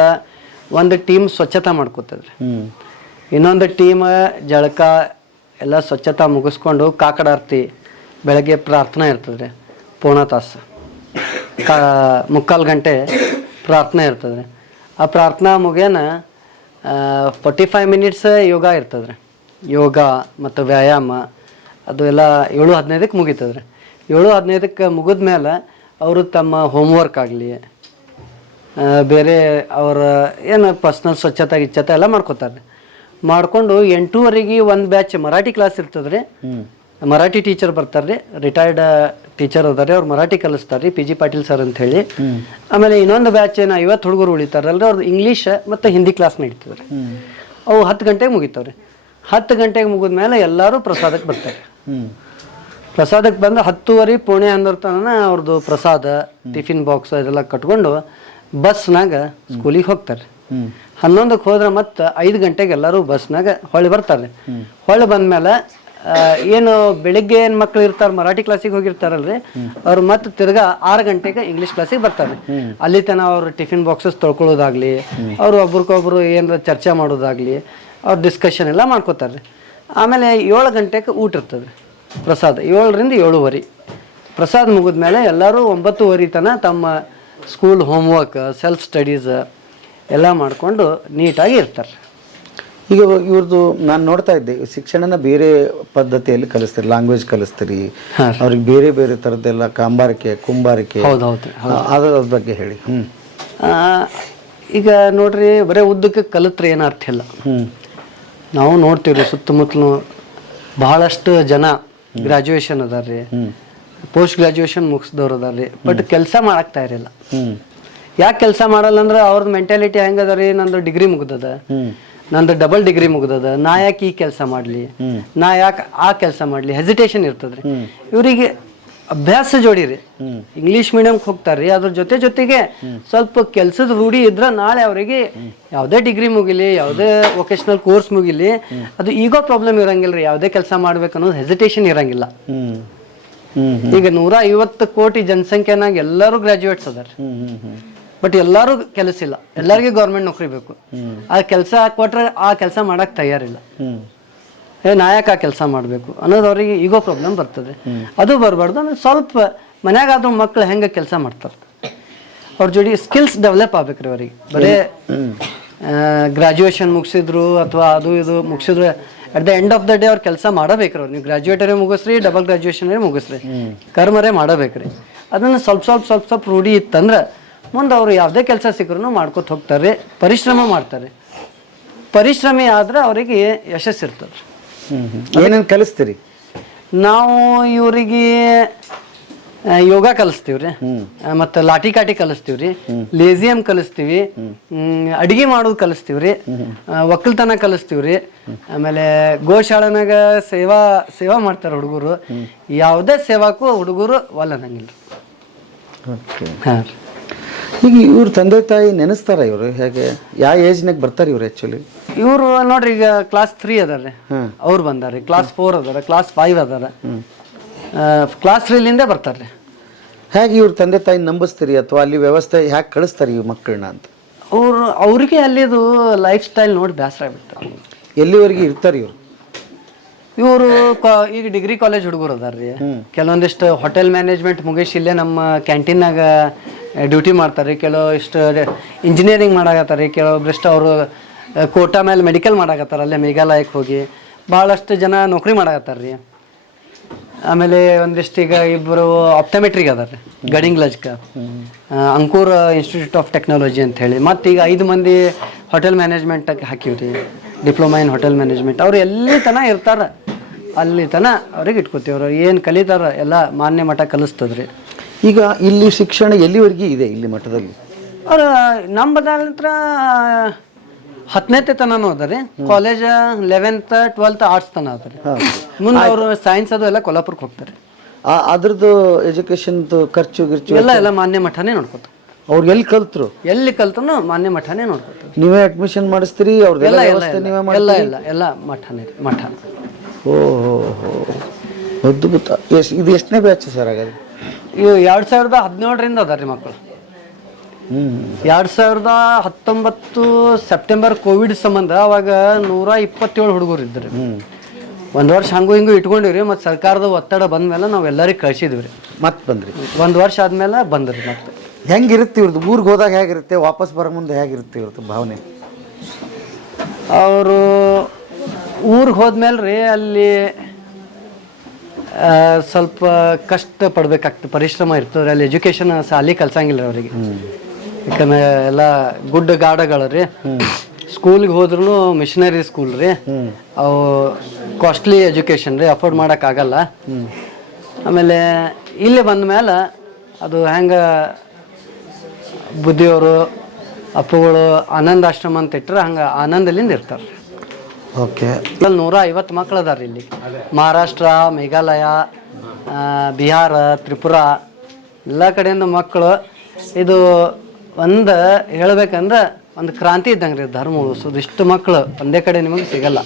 Speaker 1: ಒಂದು ಟೀಮ್ ಸ್ವಚ್ಛತಾ ಮಾಡ್ಕೋತದ್ರಿ. ಇನ್ನೊಂದು ಟೀಮ್ ಜಳಕ ಎಲ್ಲ ಸ್ವಚ್ಛತಾ ಮುಗಿಸ್ಕೊಂಡು ಕಾಕಡಾರ್ತಿ ಬೆಳಗ್ಗೆ ಪ್ರಾರ್ಥನೆ ಇರ್ತದೆ, ಪೂರ್ಣ ತಾಸು. ಕಾ, ಮುಕ್ಕಾಲು ಗಂಟೆ ಪ್ರಾರ್ಥನೆ ಇರ್ತದೆ. ಆ ಪ್ರಾರ್ಥನಾ ಮುಗಿಯನ ಫೋರ್ಟಿ ಫೈವ್ ಮಿನಿಟ್ಸ್ ಯೋಗ ಇರ್ತದೆ. ಯೋಗ ಮತ್ತು ವ್ಯಾಯಾಮ, ಅದು ಎಲ್ಲ ಏಳು ಹದಿನೈದಕ್ಕೆ ಮುಗೀತದ್ರಿ ಏಳು ಹದಿನೈದಕ್ಕೆ ಮುಗಿದ ಮೇಲೆ ಅವರು ತಮ್ಮ ಹೋಮ್ವರ್ಕ್ ಆಗಲಿ ಬೇರೆ ಅವರ ಏನು ಪರ್ಸ್ನಲ್ ಸ್ವಚ್ಛತೆ ಗಿಚ್ಛತೆ ಎಲ್ಲ ಮಾಡ್ಕೋತಾರೆ. ಮಾಡ್ಕೊಂಡು ಎಂಟೂವರೆಗೆ ಒಂದು ಬ್ಯಾಚ್ ಮರಾಠಿ ಕ್ಲಾಸ್ ಇರ್ತದೆ ರೀ ಮರಾಠಿ ಟೀಚರ್ ಬರ್ತಾರೆ ರೀ ರಿಟೈರ್ಡ್ ಟೀಚರ್ ಅದಾರೆ ಅವ್ರು ಮರಾಠಿ ಕಲಿಸ್ತಾರೆ ಪಿ ಜಿ ಪಾಟೀಲ್ ಸರ್ ಅಂತ ಹೇಳಿ ಆಮೇಲೆ ಇನ್ನೊಂದು ಬ್ಯಾಚ್ ಏನು ಐವತ್ತು ಹುಡುಗರು ಉಳಿತಾರಲ್ರಿ ಅವ್ರದ್ದು ಇಂಗ್ಲೀಷ್ ಮತ್ತು ಹಿಂದಿ ಕ್ಲಾಸ್ ನಡೀತದೆ ರೀ ಅವು ಹತ್ತು ಗಂಟೆಗೆ ಮುಗಿತಾವ್ರಿ. ಹತ್ತು ಗಂಟೆಗೆ ಮುಗಿದ ಮೇಲೆ ಎಲ್ಲರೂ ಪ್ರಸಾದಕ್ಕೆ ಬರ್ತಾರೆ. ಪ್ರಸಾದಕ್ಕೆ ಬಂದು ಹತ್ತುವರೆ ಪುಣೆ ಅಂದ್ರ ತನಕ ಅವ್ರದ್ದು ಪ್ರಸಾದ ಟಿಫಿನ್ ಬಾಕ್ಸ್ ಇದೆಲ್ಲ ಕಟ್ಕೊಂಡು ಬಸ್ನಾಗ ಸ್ಕೂಲಿಗೆ ಹೋಗ್ತಾರೆ ಹನ್ನೊಂದಕ್ಕೆ ಹೋದ್ರೆ ಮತ್ತೆ ಐದು ಗಂಟೆಗೆ ಎಲ್ಲರೂ ಬಸ್ನಾಗ ಹೊಳ್ಳಿ ಬರ್ತಾರೆ ಹೊಳ್ಳಿ ಬಂದ್ಮೇಲೆ ಮೇಲೆ ಏನು ಬೆಳಿಗ್ಗೆ ಏನು ಮಕ್ಳು ಇರ್ತಾರೆ, ಮರಾಠಿ ಕ್ಲಾಸಿಗೆ ಹೋಗಿರ್ತಾರಲ್ರಿ, ಅವ್ರು ಮತ್ತೆ ತಿರ್ಗಾ ಆರು ಗಂಟೆಗೆ ಇಂಗ್ಲೀಷ್ ಕ್ಲಾಸಿಗೆ ಬರ್ತಾರೆ ಅಲ್ಲಿ ತನಕ ಅವ್ರು ಟಿಫಿನ್ ಬಾಕ್ಸಸ್ ತೊಳ್ಕೊಳ್ಳೋದಾಗ್ಲಿ, ಅವ್ರು ಒಬ್ರಿಗೊಬ್ರು ಏನಾರ ಚರ್ಚೆ ಮಾಡೋದಾಗ್ಲಿ, ಅವ್ರು ಡಿಸ್ಕಷನ್ ಎಲ್ಲ ಮಾಡ್ಕೋತಾರೆ ಆಮೇಲೆ ಏಳು ಗಂಟೆಗೆ ಊಟ ಇರ್ತದೆ ಪ್ರಸಾದ. ಏಳರಿಂದ ಏಳುವರೆ. ಪ್ರಸಾದ ಮುಗಿದ್ಮೇಲೆ ಎಲ್ಲರೂ ಒಂಬತ್ತುವರೆ ತನಕ ತಮ್ಮ ಸ್ಕೂಲ್ ಹೋಮ್ವರ್ಕ್ ಸೆಲ್ಫ್ ಸ್ಟಡೀಸ್ ಎಲ್ಲ ಮಾಡಿಕೊಂಡು ನೀಟಾಗಿ ಇರ್ತಾರೆ.
Speaker 3: ಈಗ ಇವ್ರದ್ದು ನಾನು ನೋಡ್ತಾ ಇದ್ದೆ ಶಿಕ್ಷಣನ ಬೇರೆ ಪದ್ಧತಿಯಲ್ಲಿ ಕಲಿಸ್ತೀರಿ ಲ್ಯಾಂಗ್ವೇಜ್ ಕಲಿಸ್ತೀರಿ ಅವ್ರಿಗೆ ಬೇರೆ ಬೇರೆ ಥರದ್ದೆಲ್ಲ ಕಾಂಬಾರಿಕೆ ಕುಂಬಾರಿಕೆ
Speaker 1: ಹೌದು ಹೌದು
Speaker 3: ಆ, ಅದ್ರ ಬಗ್ಗೆ ಹೇಳಿ
Speaker 1: ಹ್ಞೂ ಈಗ ನೋಡ್ರಿ ಬರೀ ಉದ್ದಕ್ಕೆ ಕಲಿತ್ರೆ ಏನು ಅರ್ಥ ಇಲ್ಲ. ನಾವು ನೋಡ್ತೀವಿ ಸುತ್ತಮುತ್ತಲು ಬಹಳಷ್ಟು ಜನ ಗ್ರಾಜುಯೇಷನ್ ಅದಾರ್ರಿ. ಪೋಸ್ಟ್ ಗ್ರಾಜುಯೇಷನ್ ಮುಗಿಸ್ದವ್ರು ಅದಾರ್ರಿ. ಬಟ್ ಕೆಲಸ ಮಾಡಾಕ್ತಾ
Speaker 3: ಇರಲಿಲ್ಲ.
Speaker 1: ಯಾಕೆ ಕೆಲಸ ಮಾಡಲ್ಲ ಅಂದ್ರೆ ಅವ್ರದ್ದು ಮೆಂಟಾಲಿಟಿ ಹೆಂಗದ ರೀ ನಂದು ಡಿಗ್ರಿ ಮುಗ್ದದ. ನಂದು ಡಬಲ್ ಡಿಗ್ರಿ ಮುಗ್ದದ. ನಾ ಯಾಕೆ ಈ ಕೆಲಸ ಮಾಡಲಿ? ನಾ ಯಾಕೆ ಆ ಕೆಲಸ ಮಾಡಲಿ? ಹೆಸಿಟೇಷನ್ ಇರ್ತದ್ರಿ. ಇವರಿಗೆ ಅಭ್ಯಾಸ ಜೋಡಿರಿ. English medium ಹೋಗ್ತಾರ್ರಿ. ಅದ್ರ ಜೊತೆ ಜೊತೆಗೆ ಸ್ವಲ್ಪ ಕೆಲಸದ ರೂಢಿ ಇದ್ರ ನಾಳೆ ಅವರಿಗೆ ಯಾವುದೇ ಡಿಗ್ರಿ ಮುಗಿಲಿ ಯಾವುದೇ ವೊಕೇಶನಲ್ ಕೋರ್ಸ್ ಮುಗಿಲಿ ಅದು ಈಗೋ ಪ್ರಾಬ್ಲಮ್ ಇರಂಗಿಲ್ಲ ರೀ ಯಾವುದೇ ಕೆಲಸ ಮಾಡ್ಬೇಕು ಅನ್ನೋದು ಹೆಸಿಟೇಷನ್ ಇರಂಗಿಲ್ಲ. ಈಗ ನೂರ ಐವತ್ತು ಕೋಟಿ ಜನಸಂಖ್ಯೆನಾಗ ಎಲ್ಲರೂ ಗ್ರಾಜುಯೇಟ್ಸ್ ಅದಾರ ಬಟ್ ಎಲ್ಲರೂ ಕೆಲಸ ಇಲ್ಲ. ಎಲ್ಲರಿಗೂ ಗೌರ್ಮೆಂಟ್ ನೌಕರಿ ಬೇಕು. ಆ ಕೆಲಸ ಕೊಟ್ರೆ ಆ ಕೆಲಸ ಮಾಡಕ್ ತಯಾರಿಲ್ಲ. ಏ ನಾಯಕ ಆ ಕೆಲಸ ಮಾಡಬೇಕು ಅನ್ನೋದು ಅವರಿಗೆ ಈಗೋ ಪ್ರಾಬ್ಲಮ್ ಬರ್ತದೆ. ಅದು ಬರಬಾರ್ದು ಆಮೇಲೆ ಸ್ವಲ್ಪ ಮನ್ಯಾಗಾದ್ರೂ ಮಕ್ಳು ಹೆಂಗೆ ಕೆಲಸ ಮಾಡ್ತಾರೆ. ಅವ್ರ ಜೋಡಿ ಸ್ಕಿಲ್ಸ್ ಡೆವಲಪ್ ಆಗ್ಬೇಕ್ರಿ ಅವ್ರಿಗೆ. ಬರೇ ಗ್ರಾಜುಯೇಷನ್ ಮುಗಿಸಿದ್ರು ಅಥವಾ ಅದು ಇದು ಮುಗಿಸಿದ್ರು at the end of the day ಅವ್ರು ಕೆಲಸ ಮಾಡಬೇಕ್ರಿ ಅವ್ರು. ನೀವು ಗ್ರಾಜುಯೇಟರೇ ಮುಗಿಸ್ರಿ ಡಬಲ್ ಗ್ರಾಜುಯೇಷನ್ ಮುಗಿಸ್ರಿ. ಕರ್ಮರೇ ಮಾಡಬೇಕ್ರಿ. ಅದನ್ನು ಸ್ವಲ್ಪ ಸ್ವಲ್ಪ ಸ್ವಲ್ಪ ಸ್ವಲ್ಪ ರೂಢಿ ಇತ್ತಂದ್ರೆ ಮುಂದೆ ಅವರು ಯಾವುದೇ ಕೆಲಸ ಸಿಕ್ಕರೂ ಮಾಡ್ಕೊತ ಹೋಗ್ತಾರೆ ಪರಿಶ್ರಮ ಮಾಡ್ತಾರೆ. ಪರಿಶ್ರಮಿ ಆದರೆ ಅವರಿಗೆ ಯಶಸ್ಸು ಇರ್ತದೆ.
Speaker 3: ಹ್ಮ್ ಹ್ಮ್. ಏನೇನು ಕಲಿಸ್ತೀರಿ?
Speaker 1: ನಾವು ಇವರಿಗೆ ಯೋಗ ಕಲಿಸ್ತೀವಿ ರೀ ಮತ್ತು ಲಾಟಿ ಕಾಟಿ ಕಲಿಸ್ತೀವಿ ರೀ ಲೇಸಿಯಂ ಕಲಿಸ್ತೀವಿ. ಅಡಿಗೆ ಮಾಡೋದು ಕಲಿಸ್ತೀವಿ ರೀ ಒಕ್ಕಲ್ತನ ಕಲಿಸ್ತೀವಿ ರೀ ಆಮೇಲೆ ಗೋಶಾಲೆನಾಗ ಸೇವಾ ಸೇವಾ ಮಾಡ್ತಾರೆ ಹುಡುಗರು. ಯಾವುದೇ ಸೇವಾಕ್ಕೂ ಹುಡುಗರು
Speaker 3: ಒಲ್ಲನಂಗಿಲ್ಲ
Speaker 1: ಹಾಂ. ರೀ
Speaker 3: ಈಗ ಇವ್ರ ತಂದೆ ತಾಯಿ ನೆನೆಸ್ತಾರ ಇವರು? ಹೇಗೆ? ಯಾವ ಏಜ್ನಾಗ ಬರ್ತಾರೆ ಇವ್ರು ಆ್ಯಕ್ಚುಲಿ
Speaker 1: ಇವರು ನೋಡ್ರಿ ಈಗ ಕ್ಲಾಸ್ ತ್ರೀ ಅದಾರೆ ಅವ್ರು ಬಂದಾರೆ ಕ್ಲಾಸ್ ಫೋರ್ ಅದಾರ ಕ್ಲಾಸ್ ಫೈವ್ ಅದಾರ. ಕ್ಲಾಸ್ ತ್ರೀಲಿಂದ ಬರ್ತಾರೆ
Speaker 3: ಹೇಗೆ ಇವ್ರ ತಂದೆ ತಾಯಿ ನಂಬಿಸ್ತೀರಿ ಅಥವಾ ಅಲ್ಲಿ ವ್ಯವಸ್ಥೆ ಹ್ಯಾಗೆ ಕಳಿಸ್ತಾರೆ ಈ ಮಕ್ಕಳನ್ನ ಅಂತ?
Speaker 1: ಅವ್ರು ಅವ್ರಿಗೆ ಅಲ್ಲಿದು ಲೈಫ್ ಸ್ಟೈಲ್ ನೋಡಿ ಬೇಸರ ಆಗ್ಬಿಡ್ತಾರೆ
Speaker 3: ಎಲ್ಲಿವರೆಗೆ ಇರ್ತಾರೆ ಇವರು?
Speaker 1: ಇವರು ಈಗ ಡಿಗ್ರಿ ಕಾಲೇಜ್ ಹುಡುಗರು ರೀ ಕೆಲವೊಂದಿಷ್ಟು ಹೋಟೆಲ್ ಮ್ಯಾನೇಜ್ಮೆಂಟ್ ಮುಗಿಸಿ ಇಲ್ಲೇ ನಮ್ಮ ಕ್ಯಾಂಟೀನ್ನಾಗ ಡ್ಯೂಟಿ ಮಾಡ್ತಾರೆ. ರೀ ಕೆಲವು ಇಷ್ಟು ಇಂಜಿನಿಯರಿಂಗ್ ಮಾಡಾಕತ್ತಾರೆ. ರೀ ಕೆಲವೊಬ್ರಿಷ್ಟು ಅವರು ಕೋಟಾ ಮೇಲೆ ಮೆಡಿಕಲ್ ಮಾಡಾಕತ್ತಾರ. ಅಲ್ಲೇ ಮೇಘಾಲಯಕ್ಕೆ ಹೋಗಿ. ಭಾಳಷ್ಟು ಜನ ನೌಕರಿ ಮಾಡಾಕತ್ತಾರೆ ರೀ. ಆಮೇಲೆ ಒಂದಿಷ್ಟು ಈಗ ಇಬ್ಬರು ಆಪ್ಟಮೆಟ್ರಿಗೆ ಅದಾರ ರೀ ಗಡಿಂಗ್ ಲಜ್ಕ. ಅಂಕೂರ್ ಇನ್ಸ್ಟಿಟ್ಯೂಟ್ ಆಫ್ ಟೆಕ್ನಾಲಜಿ ಅಂತ ಹೇಳಿ. ಮತ್ತು ಈಗ ಐದು ಮಂದಿ ಹೋಟೆಲ್ ಮ್ಯಾನೇಜ್ಮೆಂಟಾಗಿ ಹಾಕಿವಿ ರೀ ಡಿಪ್ಲೊಮಾ ಇನ್ ಹೋಟೆಲ್ ಮ್ಯಾನೇಜ್ಮೆಂಟ್ ಅವ್ರು ಎಲ್ಲಿ ತನ ಇರ್ತಾರೆ. ಅಲ್ಲಿ ತನ ಅವ್ರಿಗೆ ಇಟ್ಕೋತೀವಿ ಅವ್ರು ಏನು ಕಲಿತಾರ ಎಲ್ಲ ಮಾನ್ಯ ಮಠ ಕಲಿಸ್ತದ್ರಿ.
Speaker 3: ಈಗ ಇಲ್ಲಿ ಶಿಕ್ಷಣ ಎಲ್ಲಿವರೆಗೆ ಇದೆ ಇಲ್ಲಿ ಮಠದಲ್ಲಿ?
Speaker 1: ಅವರು ನಮ್ಮ ಬದಲಾಂತರ ಹತ್ತನೇತೆ ತನನೂ ಅದ ರೀ ಕಾಲೇಜ್ ಲೆವೆಂತ್ ಟ್ವೆಲ್ತ್ ಆರ್ಟ್ಸ್ ತನ ಅದ ರೀ ಮುಂದೆ ಅವರು ಸೈನ್ಸ್ ಅದು ಎಲ್ಲ ಕೊಲ್ಲಾಪುರಕ್ಕೆ ಹೋಗ್ತಾರೆ.
Speaker 3: ಆ ಅದ್ರದ್ದು ಎಜುಕೇಶನ್ದು ಖರ್ಚು ಗಿರ್ಚು
Speaker 1: ಎಲ್ಲ ಎಲ್ಲ ಮಾನ್ಯ ಮಠನೇ ನೋಡ್ಕೋತಾರೆ.
Speaker 3: ಅವ್ರು ಎಲ್ಲಿ ಕಲ್ತರು?
Speaker 1: ಎಲ್ಲಿ ಕಲ್ತನು ಮಾನ್ಯ ಮಠನೇ ನೋಡ್ಕೋತಾರೆ.
Speaker 3: ನೀವೇ ಅಡ್ಮಿಷನ್ ಮಾಡಿಸ್ತೀರಿ ಅವ್ರದ್ದೆಲ್ಲ ವ್ಯವಸ್ಥೆ ನೀವೇ
Speaker 1: ಎಲ್ಲ ಎಲ್ಲ ಎಲ್ಲ ಮಠನೇ ಮಠ.
Speaker 3: ಓ ಹೋ ಹೋ. ಅದ್ಭುತ. ಎಸ್ ಇದು ಎಷ್ಟನೇ ಬ್ಯಾಚ್ ಸರ್ ಹಾಗಾದ್ರೆ?
Speaker 1: ಇವು ಎರಡು ಸಾವಿರದ ಹದಿನೇಳರಿಂದ ಅದ ರೀ ಮಕ್ಕಳು ಎರಡು ಸಾವಿರದ ಹತ್ತೊಂಬತ್ತು ಸೆಪ್ಟೆಂಬರ್ ಕೋವಿಡ್ ಸಂಬಂಧ ಅವಾಗ ನೂರ ಇಪ್ಪತ್ತೇಳು ಹುಡುಗರು ಇದ್ದರು. ಒಂದು ವರ್ಷ ಹಂಗೂ ಹಿಂಗೂ ಇಟ್ಕೊಂಡಿವ್ರಿ ಮತ್ತು ಸರ್ಕಾರದ ಒತ್ತಡ ಬಂದ ಮೇಲೆ ನಾವು ಎಲ್ಲರಿಗೆ ಕಳ್ಸಿದ್ವಿ ರೀ
Speaker 3: ಮತ್ತೆ ಬಂದ್ರಿ?
Speaker 1: ಒಂದು ವರ್ಷ ಆದಮೇಲೆ ಬಂದ್ರಿ ಮತ್ತೆ.
Speaker 3: ಹೆಂಗಿರುತ್ತೆ ಇವ್ರದ್ದು ಊರಿಗೆ ಹೋದಾಗ ಹೇಗಿರುತ್ತೆ? ವಾಪಸ್ ಬರೋ ಮುಂದೆ ಹೇಗಿರುತ್ತೆ ಇವ್ರದ್ದು ಭಾವನೆ?
Speaker 1: ಅವರು ಊರಿಗೆ ಹೋದ್ಮೇಲೆ ರೀ ಅಲ್ಲಿ ಸ್ವಲ್ಪ ಕಷ್ಟ ಪಡ್ಬೇಕಾಗ್ತದೆ ಪರಿಶ್ರಮ ಇರ್ತದೆ ಅಲ್ಲಿ ಎಜುಕೇಶನ್ ಸಾಲಿ ಕಲ್ಸಂಗಿಲ್ಲ ರೀ ಅವರಿಗೆ ಯಾಕಂದ್ರೆ ಎಲ್ಲ ಗುಡ್ಡ ಗಾಡಗಳು ರೀ. ಸ್ಕೂಲ್ಗೆ ಹೋದ್ರೂ ಮಿಷನರಿ ಸ್ಕೂಲ್ ರೀ. ಅವು ಕಾಸ್ಟ್ಲಿ ಎಜುಕೇಶನ್ ರೀ ಅಫೋರ್ಡ್ ಮಾಡೋಕ್ಕಾಗಲ್ಲ. ಆಮೇಲೆ ಇಲ್ಲಿ ಬಂದ ಮೇಲೆ ಅದು ಹೆಂಗೆ ಬುದ್ಧಿಯವರು ಅಪ್ಪುಗಳು ಆನಂದ ಆಶ್ರಮ ಅಂತ ಇಟ್ಟರೆ ಹಂಗೆ ಆನಂದಲಿಂದ ಇರ್ತಾರೆ.
Speaker 3: ಓಕೆ.
Speaker 1: ಇಲ್ಲಿ ನೂರ ಐವತ್ತು ಮಕ್ಳು ಅದಾರ ಇಲ್ಲಿ. ಮಹಾರಾಷ್ಟ್ರ ಮೇಘಾಲಯ ಬಿಹಾರ ತ್ರಿಪುರ ಎಲ್ಲ ಕಡೆಯಿಂದ ಮಕ್ಕಳು ಇದು ಒಂದು ಹೇಳ್ಬೇಕಂದ್ರೆ ಒಂದು ಕ್ರಾಂತಿ ಇದ್ದಂಗೆ ರೀ ಧರ್ಮ ಉಳಿಸೋದು ಇಷ್ಟು ಮಕ್ಕಳು ಒಂದೇ ಕಡೆ ನಿಮಗೆ ಸಿಗಲ್ಲ.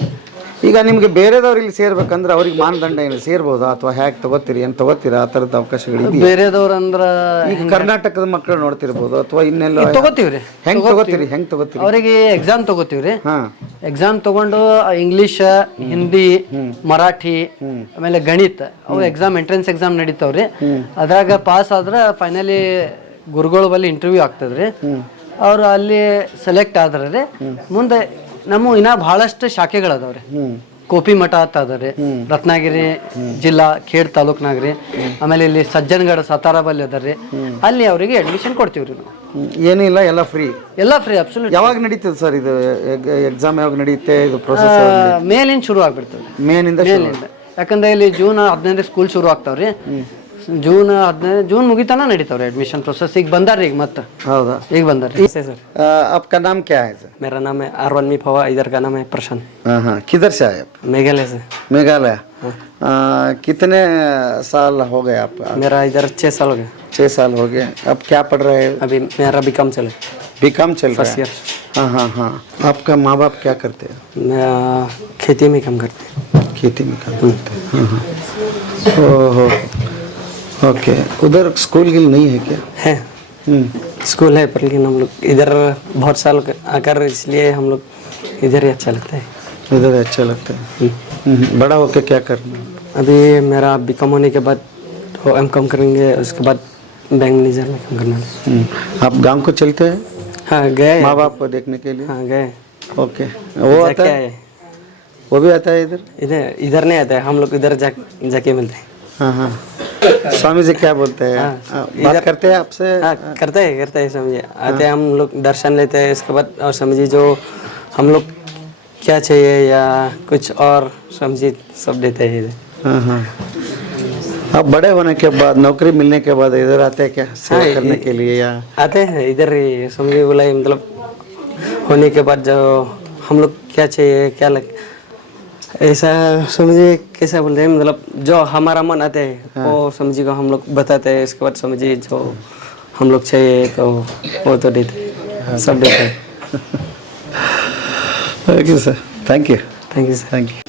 Speaker 3: ಈಗ ನಿಮಗೆ ಬೇರೆದವ್ರು ಇಲ್ಲಿ ಸೇರ್ಬೇಕಂದ್ರೆ ಅವ್ರಿಗೆ ಮಾನದಂಡ ಏನು ಸೇರ್ಬೋದಾ? ಅಥವಾ ಹೇಗೆ ತಗೋತೀರಿ ಏನು ತಗೋತೀರಾ? ಆ ಥರದ ಅವಕಾಶಗಳು
Speaker 1: ಬೇರೆದವ್ರು ಅಂದ್ರೆ
Speaker 3: ಈಗ ಕರ್ನಾಟಕದ ಮಕ್ಕಳು ನೋಡ್ತಿರ್ಬೋದು ಅಥವಾ ಇನ್ನೆಲ್ಲ
Speaker 1: ತಗೋತೀವಿ ರೀ
Speaker 3: ಹೆಂಗ್ ತಗೋತೀರಿ ಹೆಂಗೆ ತಗೋತೀರಿ?
Speaker 1: ಅವರಿಗೆ ಎಕ್ಸಾಮ್ ತಗೋತೀವಿ ರೀ
Speaker 3: ಹಾ.
Speaker 1: ಎಕ್ಸಾಮ್ ತಗೊಂಡು ಇಂಗ್ಲಿಷ್ ಹಿಂದಿ ಮರಾಠಿ ಆಮೇಲೆ ಗಣಿತ ಅವು ಎಕ್ಸಾಮ್ ಎಂಟ್ರೆನ್ಸ್ ಎಕ್ಸಾಮ್ ನಡೀತಾವ್ರಿ. ಅದ್ರಾಗ ಪಾಸ್ ಆದ್ರೆ ಫೈನಲಿ ಗುರುಗಳ ಬಳಿ ಇಂಟರ್ವ್ಯೂ ಆಗ್ತದ್ರಿ. ಅವ್ರು ಅಲ್ಲಿ ಸೆಲೆಕ್ಟ್ ಆದ್ರೆ ಮುಂದೆ ನಮ್ಮ ಇನ್ನ ಬಹಳಷ್ಟು ಶಾಖೆಗಳದಾವ್ರಿ. ಕೋಪಿ ಮಠ ಅಂತ ಅದಾರಿ ರತ್ನಗಿರಿ ಜಿಲ್ಲಾ ಖೇಡ್ ತಾಲೂಕ್ನಾಗ್ರಿ. ಆಮೇಲೆ ಇಲ್ಲಿ ಸಜ್ಜನ್ಗಡ ಸತಾರಾಬಲ್ಲಿ ಬಲ್ಲಿ ಅದಾರಿ ಅಲ್ಲಿ ಅವರಿಗೆ ಅಡ್ಮಿಷನ್ ಕೊಡ್ತೀವ್ರಿ ನಾವು.
Speaker 3: ಏನಿಲ್ಲ ಎಲ್ಲ ಫ್ರೀ
Speaker 1: ಎಲ್ಲ ಫ್ರೀ ಅಬ್ಸಲ್ಯೂಟ್
Speaker 3: ಯಾವಾಗ ನಡೀತದೆ ಸರ್ ಇದು ಎಕ್ಸಾಮ್ ಯಾವಾಗ ನಡೆಯುತ್ತೆ ಇದು ಪ್ರೊಸೆಸ್
Speaker 1: ಮೇಲಿಂದ ಶುರು ಆಗ್ಬಿಡ್ತದೆ.
Speaker 3: ಮೇಲಿಂದ
Speaker 1: ಮೇಲಿಂದ. ಯಾಕಂದ್ರೆ ಇಲ್ಲಿ ಜೂನ್ ಹದಿನೈದು ಸ್ಕೂಲ್ ಶುರು ಆಗ್ತಾವ್ರಿ. ಜೂನ್ ಹದಿನೈದು ಜೂನ್ ಮುಗಿತಾನ ನಡೀತಾವ್ರಿ ಅಡ್ಮಿಷನ್ ಪ್ರೊಸೆಸ್ ಈಗ ಬಂದಾರ್ರಿ ಈಗ ಮತ್ತೆ
Speaker 3: ಹೌದಾ
Speaker 1: ಈಗ ಬಂದಾರ್ರಿ
Speaker 5: से सर
Speaker 3: आ, आपका नाम क्या है सर
Speaker 5: मेरा नाम है आरवानमी फवा इधर का नाम है प्रशांत
Speaker 3: हाँ हाँ किधर से आए आप
Speaker 5: मेघालय से
Speaker 3: मेघालय आ, कितने साल हो गए आप
Speaker 5: मेरा इधर छः साल हो गया
Speaker 3: छः साल हो गए अब क्या पढ़ रहे हैं
Speaker 5: अभी मेरा भी कम चले
Speaker 3: बी कॉम चल रहा है
Speaker 5: year.
Speaker 3: हाँ हाँ हाँ आपका माँ बाप क्या करते हैं
Speaker 5: मैं आ, खेती में काम करते हैं
Speaker 3: खेती में काम करते हैं हाँ हाँ ओहो ओके उधर स्कूल गिल नहीं है क्या?
Speaker 5: है।
Speaker 3: हम्म,
Speaker 5: स्कूल है पर लेकिन हम लोग इधर बहुत साल आकर इसलिए हम लोग इधर ही अच्छा लगता है।
Speaker 3: इधर ही अच्छा लगता है। हम्म, बड़ा होके क्या करना
Speaker 5: अभी मेरा बी कॉम होने के बाद एम कॉम करेंगे उसके बाद बैंक मैनेजर में काम करना
Speaker 3: हम्म, आप गाँव को चलते हैं?
Speaker 5: हाँ गए।
Speaker 3: माँ बाप को देखने के लिए?
Speaker 5: हाँ गए।
Speaker 3: ओके वो आता
Speaker 5: जाके
Speaker 3: है वो भी आता है इधर?
Speaker 5: इधर इधर नहीं आता है हम लोग इधर जा जाके मिलते हैं।
Speaker 3: हाँ हाँ। स्वामी जी क्या बोलते हैं?
Speaker 5: हाँ,
Speaker 3: बात करते हैं आपसे?
Speaker 5: हाँ करते हैं करते हैं समझिए आते हैं हम लोग दर्शन लेते हैं इसके बाद और समझिए जो हम लोग क्या चाहिए या कुछ और समझिए सब देते हैं इधर।
Speaker 3: हाँ हाँ। अब बड़े होने के बाद नौकरी मिलने के बाद इधर आते हैं क्या सेवा
Speaker 5: हाँ,
Speaker 3: करने के लिए या?
Speaker 5: आते हैं इधर ही। समझिए बोला मतलब होने के बाद जो हम लोग क्या चाहिए क्या लग ऐसा समझिए कैसा बोलते हैं मतलब जो हमारा मन आता है वो समझिए को हम लोग बताते हैं इसके बाद समझिए जो हम लोग चाहिए तो वो तो देते हैं सब देते हैं।
Speaker 3: Okay sir thank you
Speaker 5: thank you sir
Speaker 3: thank you